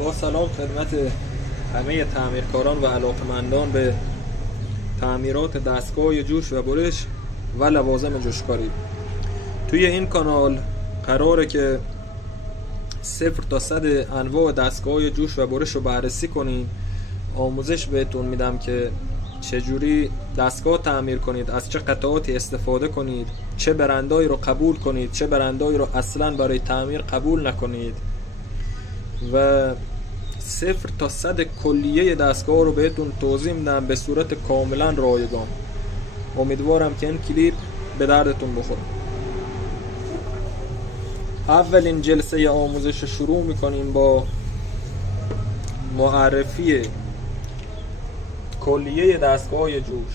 با سلام خدمت همه تعمیرکاران و علاقمندان به تعمیرات دستگاه جوش و برش و لوازم جوشکاری. توی این کانال قراره که 0 تا 100 انواع دستگاه جوش و برش رو بررسی کنیم. آموزش بهتون میدم که چجوری دستگاه تعمیر کنید، از چه قطعاتی استفاده کنید، چه برندایی رو قبول کنید، چه برندایی رو اصلا برای تعمیر قبول نکنید و 0 تا 100 کلیه دستگاه رو بهتون توضیح میدم به صورت کاملا رایگان. امیدوارم که این کلیپ به دردتون بخوره. اولین جلسه آموزش شروع میکنیم با معرفی کلیه دستگاه جوش.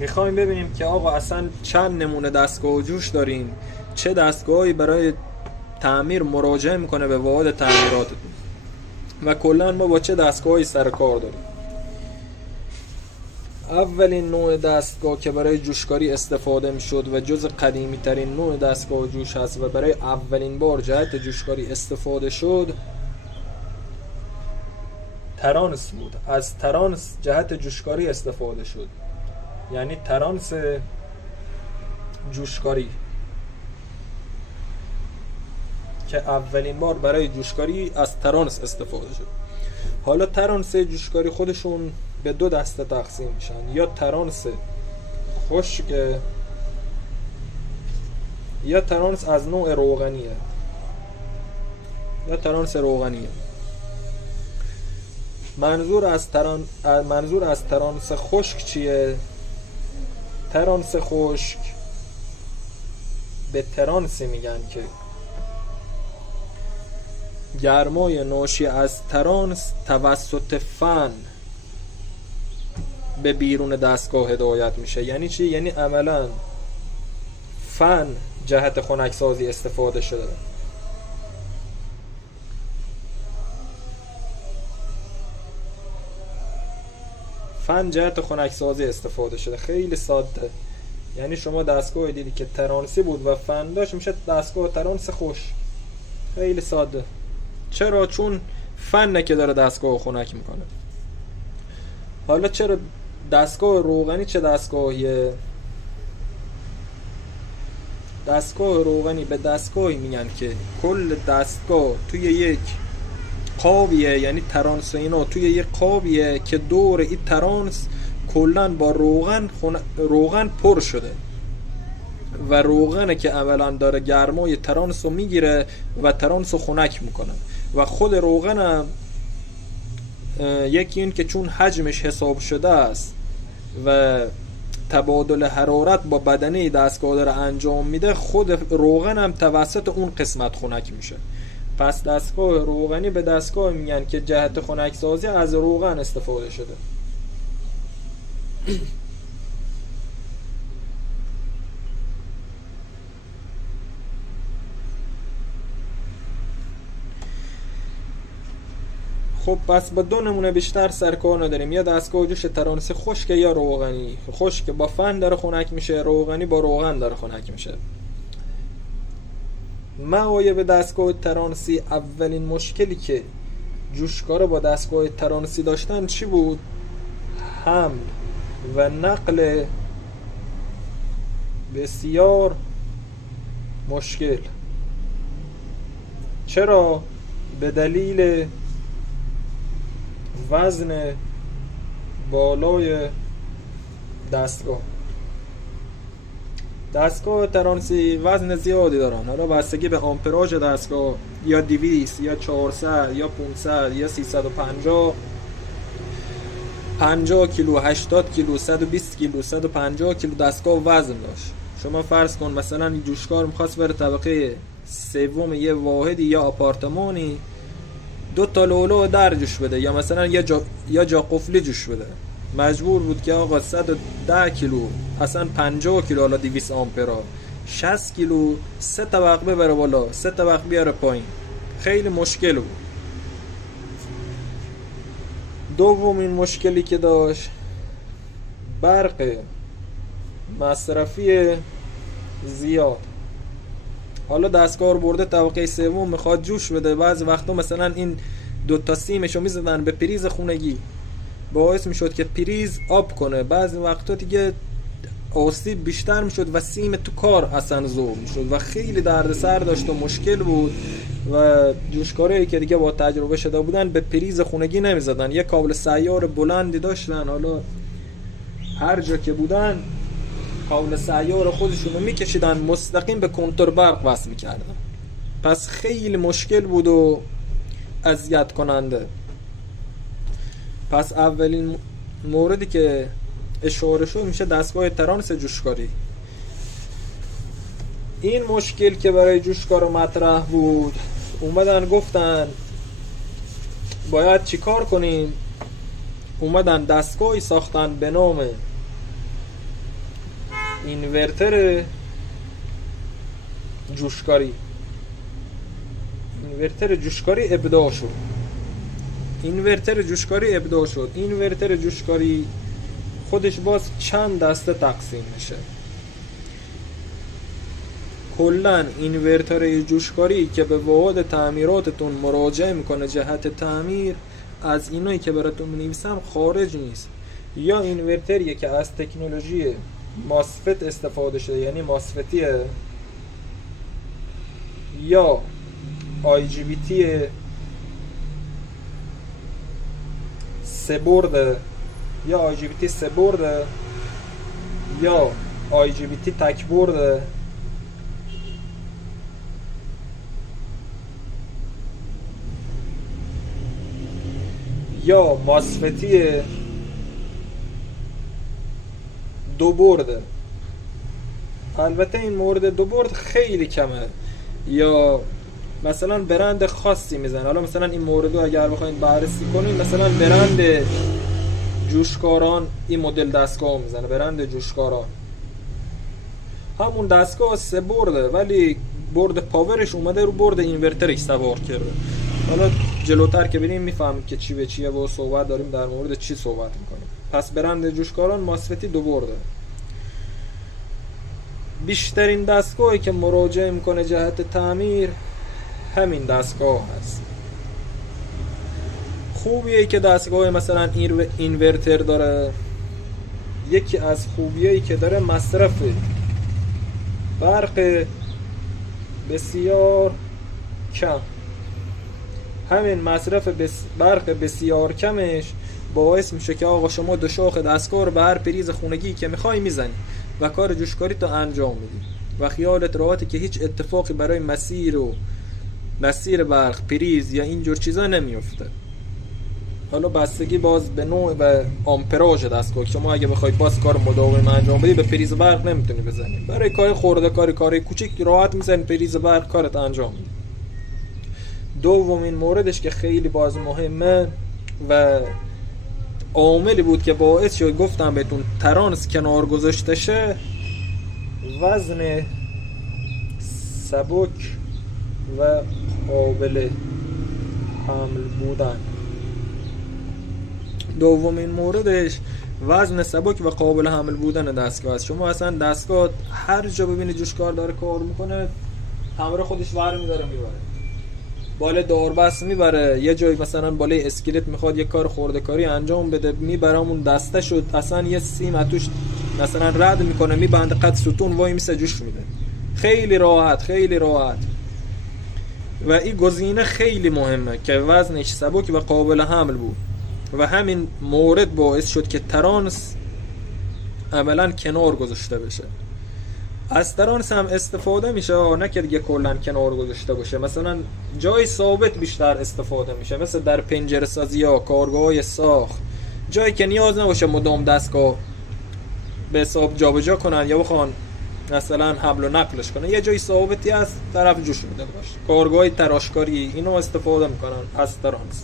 میخوایم ببینیم که آقا اصلا چند نمونه دستگاه جوش داریم، چه دستگاهی برای تعمیر مراجعه میکنه به واحد تعمیراتتون و کلا ما با چه دستگاهی سر کار داریم. اولین نوع دستگاه که برای جوشکاری استفاده میشد و جز قدیمی ترین نوع دستگاه جوش هست و برای اولین بار جهت جوشکاری استفاده شد ترانس بود. از ترانس جهت جوشکاری استفاده شد، یعنی ترانس جوشکاری که اولین بار برای جوشکاری از ترانس استفاده شد. حالا ترانس جوشکاری خودشون به دو دسته تقسیم میشن، یا ترانس خشک یا ترانس از نوع روغنیه یا ترانس روغنیه. منظور از ترانس خشک چیه؟ ترانس خشک به ترانسی میگن که گرمای ناشی از ترانس توسط فن به بیرون دستگاه هدایت میشه. یعنی چی؟ یعنی عملا فن جهت خنکسازی استفاده شده. فن جهت خنکسازی استفاده شده. خیلی ساده. یعنی شما دستگاه دیدی که ترانسی بود و فن داشت، میشه دستگاه ترانس خشک. خیلی ساده. چرا؟ چون فنه که داره دستگاه خنک میکنه. حالا چرا دستگاه روغنی چه دستگاهیه؟ دستگاه روغنی به دستگاهی میگن که کل دستگاه توی یک قابیه، یعنی ترانس اینا توی یک قابیه که دور این ترانس کلن با روغن پر شده و روغنه که اولا داره گرمای ترانس رو میگیره و ترانس رو خنک میکنه و خود روغن هم یکی این که چون حجمش حساب شده است و تبادل حرارت با بدنه دستگاه داره انجام میده، خود روغن هم توسط اون قسمت خنک میشه. پس دستگاه روغنی به دستگاه میگن که جهت خنکسازی از روغن استفاده شده. خب پس با دو نمونه بیشتر سرکار نداریم، یا دستگاه جوش ترانس خشک یا روغنی. خشک با فن داره خنک میشه، روغنی با روغن داره خنک میشه. معایب دستگاه ترانسی، اولین مشکلی که جوشکارا با دستگاه ترانسی داشتن چی بود؟ حمل و نقل بسیار مشکل. چرا؟ به دلیل وزن بالای دستگاه ترانسی وزن زیادی دارن. حالا بستگی به آمپراژ دستگاه، یا 200 یا 400 یا 500 یا 350 50 کیلو، 80 کیلو، 120 کیلو، 150 کیلو دستگاه وزن داشت. شما فرض کن مثلا این جوشکار میخواست بره طبقه سوم یه واحدی یا آپارتمانی 2 تا لولو در جوش بده، یا مثلا یا جا قفلی جوش بده، مجبور بود که آقا 110 کیلو، اصلا 50 کیلو، حالا 200 آمپرا، 60 کیلو 3 طبق ببره بالا، 3 طبق بیاره پایین. خیلی مشکل بود. دومین مشکلی که داشت برق مصرفی زیاد. حالا دستگاه رو برده طبقه سوم میخواد جوش بده، بعضی وقتا مثلا این دوتا سیمشو میزدن به پریز خونگی، باعث میشد که پریز آب کنه، بعضی وقتا دیگه آسیب بیشتر میشد و سیم تو کار اصلا ذوب میشد و خیلی دردسر داشت و مشکل بود و جوشکارایی که دیگه با تجربه شده بودن به پریز خونگی نمیزدن، یه کابل سیار بلندی داشتن، حالا هر جا که بودن کابل سیار خودشونو میکشیدن مستقیم به کنتور برق وصل میکردن، پس خیلی مشکل بود و اذیت کننده. پس اولین موردی که اشاره شد میشه دستگاه ترانس جوشکاری. این مشکل که برای جوشکار مطرح بود، اومدن گفتن باید چی کار کنیم، اومدن دستگاهی ساختن به نام اینورتر جوشکاری. اینورتر جوشکاری ابداع شد. اینورتر جوشکاری خودش باز چند دسته تقسیم میشه. کلن اینورتر جوشکاری که به واحد تعمیراتتون مراجعه میکنه جهت تعمیر، از اینایی که براتون می‌نویسم خارج نیست. یا اینورتریه که از تکنولوژی ماسفت استفاده شده، یعنی ماسفتیه، یا آی جی بی تی سه برده، یا آی جی بی تی سه برده، یا آی جی بی تی تک برده، یا ماسفتی دو برده. البته این مورد دو برد خیلی کمه، یا مثلا برند خاصی میزنه. حالا مثلا این موردو اگر بخواید بررسی کنید، مثلا برند جوشکاران این مدل دستگاه میزنه، برند جوشکاران همون دستگاه سه برده ولی برد پاورش اومده رو برد اینورترش سوار کرده. حالا جلوتر که بریم میفهمید که چی به چیه و صحبت داریم در مورد چی صحبت میکنیم. پس برند جوشکاران ماسفتی دو برده. بیشترین دستگاهی که مراجعه میکنه جهت تعمیر همین دستگاه هست. خوبیه که دستگاه مثلا اینورتر داره، یکی از خوبیایی که داره مصرف برق بسیار کم. همین مصرف برق بسیار کمش باعث میشه که آقا شما دو شاخ دستگاه رو به هر پریز خونگی که میخوای میزنی و کار جوشکاری تو انجام میدی و خیالت راحته که هیچ اتفاقی برای مسیر برق، پریز یا اینجور چیزا نمیفته. حالا بستگی باز به نوع و آمپراژ دستگاه، شما اگه بخوای باز کار مداوم انجام بدی به پریز برق نمیتونی بزنی. برای کار خورده کاری کوچیک راحت میزنی پریز برق کارت انجام میدی. دومین موردش که خیلی باز مهمه و عاملی بود که باعث شد گفتم بهتون ترانس کنار گذاشته شه، وزن سبک و قابل حمل بودن. دومین موردش وزن سبک و قابل حمل بودن دستگاه است. شما اصلا دستگاه هر جا ببینید جوشکار داره کار میکنه همراه خودش ور میداره میبره، بالا داربست میبره، یه جایی مثلا بالای اسکلت میخواد یه کار خورده کاری انجام بده میبره همون دسته شد، اصلا یه سیم اتوش مثلا رد میکنه میبنده قد ستون وای میسه جوش میده. خیلی راحت و این گزینه خیلی مهمه که وزنش سبک و قابل حمل بود و همین مورد باعث شد که ترانس عملا کنار گذاشته بشه. از ترانس هم استفاده میشه، نه که دیگه کلن کنار گذاشته باشه، مثلا جای ثابت بیشتر استفاده میشه، مثل در پنجره سازی ها، کارگاه‌های ساخت، جایی که نیاز نباشه مدام دستگاه به حساب جابجا کنن یا بخوان مثلا حمل و نقلش کنن، یه جای ثابتی از طرف جوش میده باشه. کارگاه‌های تراشکاری اینو استفاده میکنن از ترانس.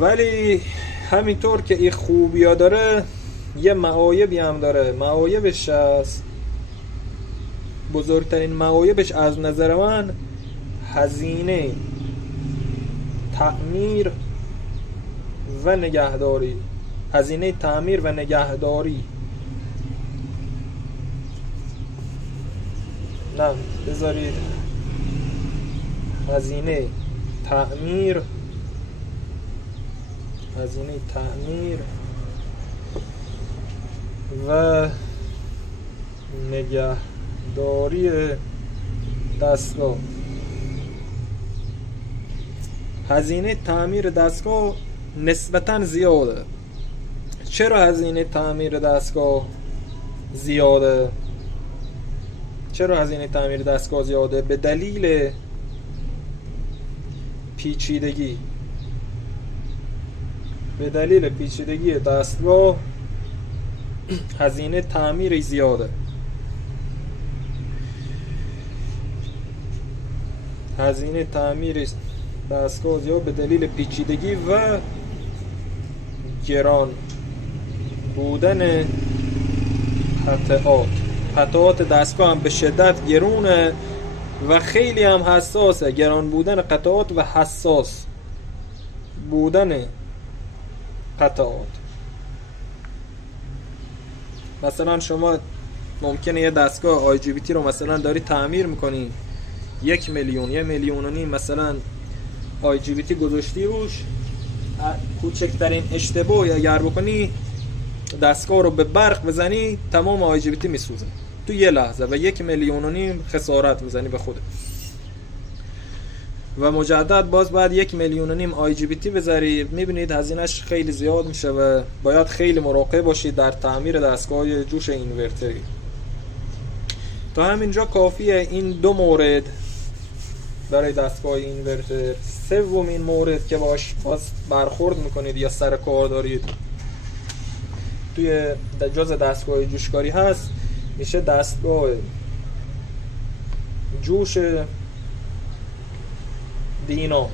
ولی همینطور که این خوبیا داره یه معایبی هم داره. معایبش از بزرگترین معایبش از نظر من هزینه تعمیر و نگهداری. هزینه تعمیر و نگهداری، نه بذارید هزینه تعمیر و نگهداری دستگاه. هزینه تعمیر دستگاه نسبتاً زیاده. چرا هزینه تعمیر دستگاه زیاده؟ به دلیل پیچیدگی. دستگاه هزینه تعمیر زیاده. به دلیل پیچیدگی و گران بودن قطعات دستگاه هم به شدت گرونه و خیلی هم حساسه. گران بودن قطعات و حساس بودن قطعات. مثلا شما ممکنه یه دستگاه IGBT رو مثلا داری تعمیر میکنی، 1 میلیون 1.5 میلیون مثلا IGBT گذاشتی روش، کوچکترین اشتباهی اگر بکنی دستگاه رو به برق بزنی تمام IGBT میسوزه تو یه لحظه و 1.5 میلیون خسارت میزنی به خودت و مجدد باز باید 1.5 میلیون IGBT بذاری. میبینید هزینهش خیلی زیاد میشه و باید خیلی مراقب باشید در تعمیر دستگاه جوش اینورتری. تا همینجا کافیه این 2 مورد برای دستگاه اینورتر. سومین مورد که باش برخورد میکنید یا سر کار دارید توی جزء دستگاه جوشکاری هست، میشه دستگاه جوش دینام.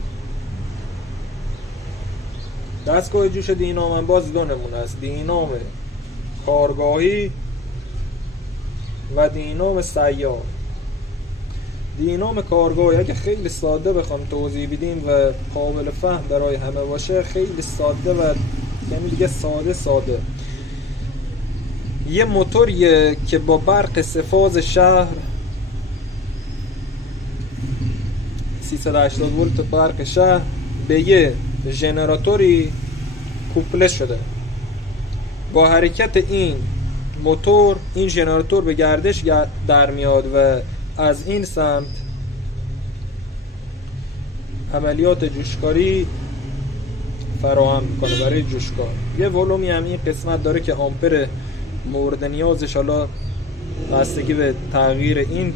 دستگاه جوش دینام هم باز 2 نمونه است: دینام کارگاهی و دینام سیار. دینام کارگاهی اگه خیلی ساده بخوام توضیح بدیم و قابل فهم برای همه باشه، خیلی ساده و یعنی دیگه ساده یه موتوریه که با برق سه‌فاز شهر 380 ولت برق شهر به یه ژنراتوری کوپله شده. با حرکت این موتور این ژنراتور به گردش در میاد و از این سمت عملیات جوشکاری فراهم میکنه برای جوشکار. یه ولومی هم این قسمت داره که آمپر مورد نیازش، حالا بستگی به تغییر این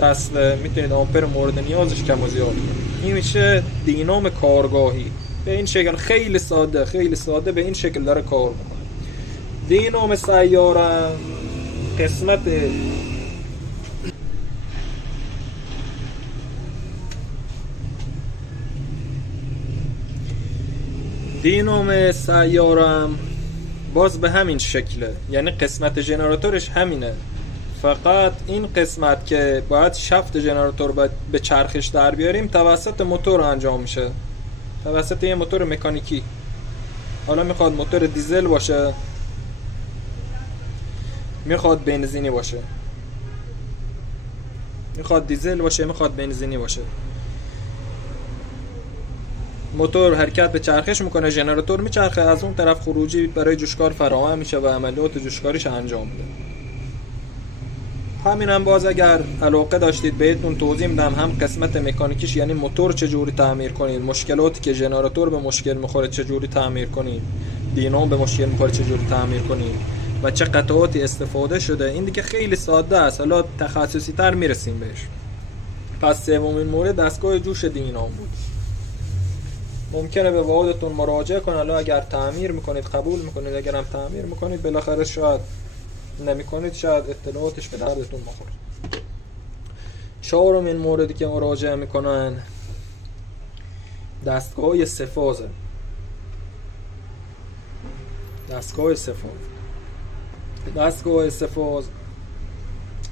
دسته میتونید آمپر مورد نیازش کم و زیاد کنید. این میشه دینام کارگاهی. به این شکل خیلی ساده به این شکل داره کار میکنه. دینام سیاره قسمت دینام سیارم باز به همین شکله، یعنی قسمت ژنراتورش همینه، فقط این قسمت که باید شافت ژنراتور به چرخش در بیاریم توسط موتور انجام میشه، توسط یه موتور مکانیکی. حالا میخواد موتور دیزل باشه، میخواد بنزینی باشه، میخواد بنزینی باشه. موتور حرکت به چرخش میکنه، ژنراتور میچرخه، از اون طرف خروجی برای جوشکار فراهم میشه و عملیات جوشکاریش انجام میده. همین هم باز اگر علاقه داشتید بهتون توضیح میدم، هم قسمت مکانیکیش یعنی موتور چجوری تعمیر کنید، مشکلاتی که ژنراتور به مشکل میخوره چجوری تعمیر کنید، دینام به مشکل میخوره چجوری تعمیر کنید و چه قطعاتی استفاده شده. این دیگه خیلی ساده است، حالا تخصصی تر میرسیم بهش. پس سومین مورد دستگاه جوش دینام بود. ممکنه به وعدتون مراجعه کنید. حالا اگر تعمیر میکنید قبول میکنید، اگر هم تعمیر میکنید بالاخره شاید نمیکنید، شاید اطلاعاتش به دردتون بخوره. چهارمین موردی که مراجعه میکنن دستگاه سه‌فازه. دستگاه سه‌فاز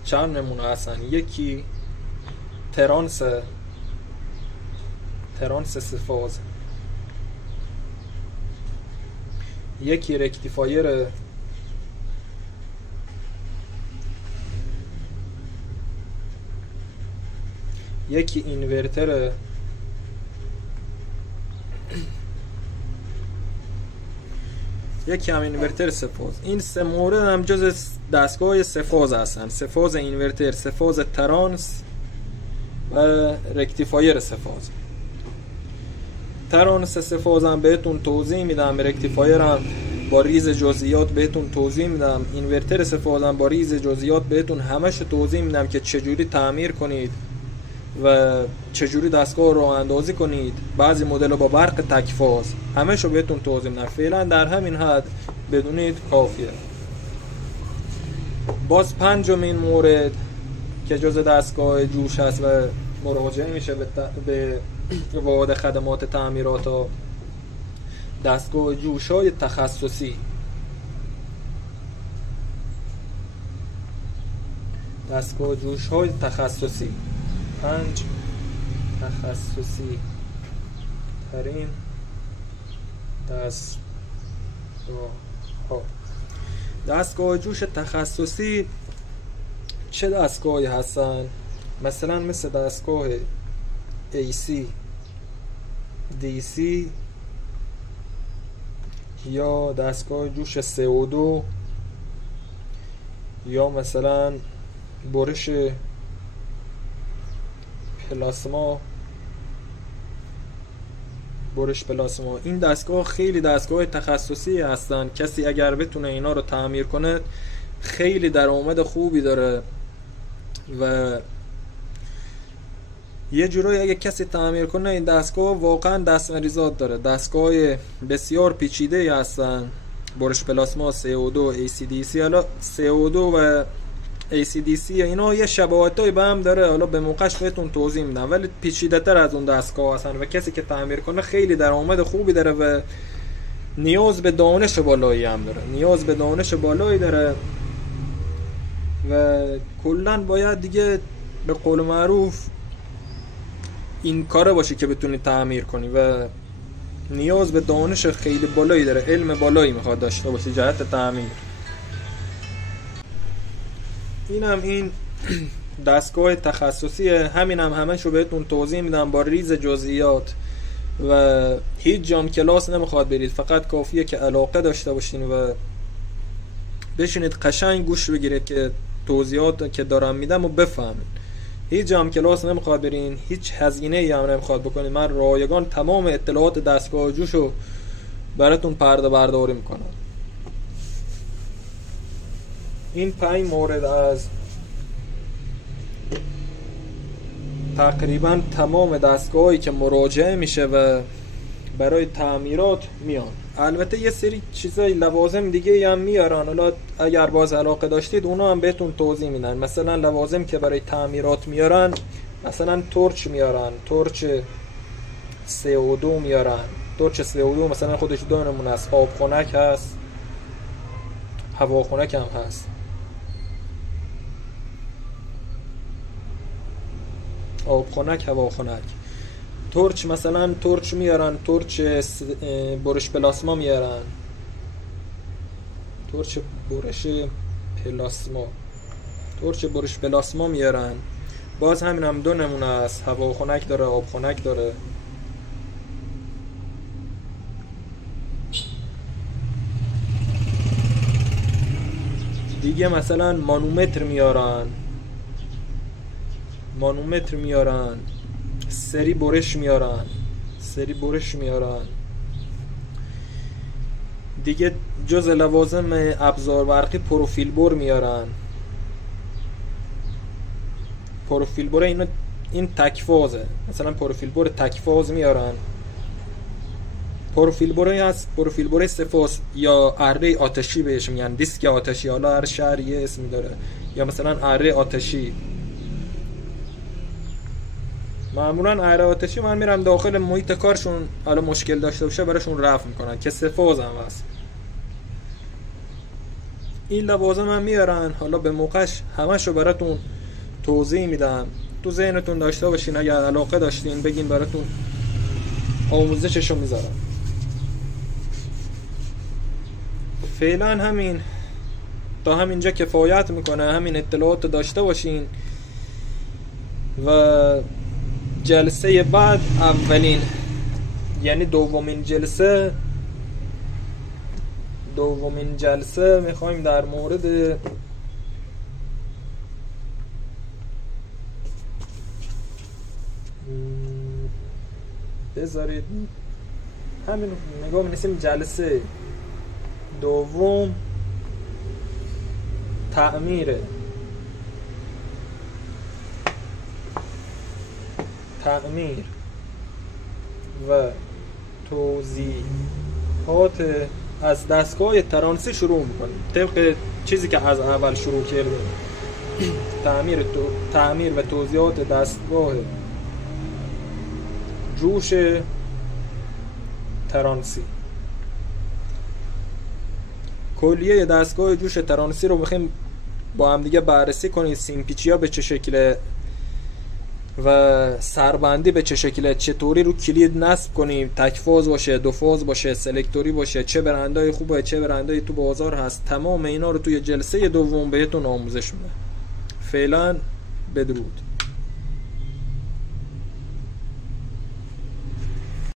چند نمونه هستن. یکی ترانس سه‌فاز، یکی رکتیفایر، یکی اینورتر، یکی هم اینورتر سه فاز. این سه مورد هم جز دستگاه سه فاز هستن: سه فاز اینورتر، سه فاز ترانس و رکتیفایر سه فاز. ترانس سه فاز هم بهتون توضیح میدم، رکتیفایر هم با ریز جزئیات بهتون توضیح میدم، اینورتر سه فاز هم با ریز جزئیات بهتون همش توضیح میدم که چجوری تعمیر کنید و چجوری دستگاه رو اندازی کنید. بعضی مدل با برق تک فاز همش رو بهتون توضیح میدم. فعلا در همین حد بدونید کافیه. باز پنجمین مورد که جز دستگاه جوش هست و مراجعه میشه به واحد خدمات تعمیرات ها، دستگاه جوش های تخصصی. دستگاه جوش های تخصصی 5 تخصصی ترین دستگاه جوش تخصصی چه دستگاهی هستن؟ مثلا مثل دستگاه AC DC یا دستگاه جوش CO2 یا مثلا برش پلاسما. این دستگاه خیلی دستگاه تخصصی هستن. کسی اگر بتونه اینا رو تعمیر کنه خیلی درآمد خوبی داره و یه جورایی اگه کسی تعمیر کنه این دستگاه واقعا دستمریزات داره. دستگاه بسیار پیچیده هستن. برش پلاسما، CO2، ACDC. حالا CO2 و ACDC اینا یه شباهتایی به هم داره، حالا به موقعش بهتون توضیح میدم، ولی پیچیده تر از اون دستگاه هستن و کسی که تعمیر کنه خیلی درآمد خوبی داره و نیاز به دانش بالایی هم داره. و کلا باید دیگه به قول معروف این کاره باشه که بتونی تعمیر کنی و نیاز به دانش خیلی بالایی داره، علم بالایی میخواد داشته باشی جهت تعمیر. این دستگاه تخصصیه. همین همش رو بهتون توضیح میدم با ریز جزئیات و هیچ جام کلاس نمیخواد برید، فقط کافیه که علاقه داشته باشین و بشینید قشنگ گوش بگیرید که توضیحات که دارم میدم و بفهمید. هیچ جام کلاس نمیخواد برین، هیچ هزینه‌ای هم نمیخواد بکنید. من رایگان تمام اطلاعات دستگاه جوشو براتون پرده برداری میکنم. این 5 مورد از تقریبا تمام دستگاهایی که مراجعه میشه و برای تعمیرات میان. البته یه سری چیزای لوازم دیگه هم میارن، حالا اگر باز علاقه داشتید اونا هم بهتون توضیح میدن. مثلا لوازم که برای تعمیرات میارن، مثلا تورچ میارن، تورچ CO2 میارن. تورچ CO2 مثلا خودش دو نمونه است، آب خنک هست، هوا خنک هم هست. آب خنک، هوا خنک. تورچ مثلا تورچ میارن، تورچ برش پلاسما میارن، تورچ برش پلاسما میارن. باز همین هم دو نمونه است، هوا خنک داره، آب خنک داره. دیگه مثلا مانومتر میارن، سری برش میارن. دیگه جز لوازم ابزار برقی پروفیل بر میارن. پروفیل بر این تکفازه، مثلا پروفیل بر تکفاز میارن. پروفیل بر هست، پروفیل بر سفاس یا اره آتشی بهش میگن، دیسک آتشی، حالا هر شهر یه اسمی داره، یا مثلا اره آتشی. معمولا اره آتشی من میرم داخل محیط کارشون، حالا مشکل داشته باشه براشون رفع میکنن که سفاز هم هست. این لوازم هم میارن، حالا به موقعش همش رو براتون توضیح میدم، تو ذهنتون داشته باشین، اگر علاقه داشتین بگین براتون آموزششو میذارم. فعلا همین تا همینجا کفایت میکنه، همین اطلاعات داشته باشین و جلسه بعد اولین یعنی دومین جلسه میخوایم در مورد بذارید همین نگاه می‌نویسیم جلسه دوم تعمیر و توضیحات از دستگاه ترانسی شروع میکنیم طبق چیزی که از اول شروع کردیم. تعمیر و توضیحات دستگاه جوش ترانسی. کلیه دستگاه جوش ترانسی رو میخوایم با هم دیگه بررسی کنیم. سیمپیچی ها به چه شکله و سربندی به چه شکله، چطوری رو کلید نصب کنیم، تک فاز باشه، دو فاز باشه، سلکتوری باشه، چه برندهای خوبه، چه برندهای تو بازار هست. تمام اینا رو توی جلسه دوم بهتون آموزش میدم. فعلا بدرود.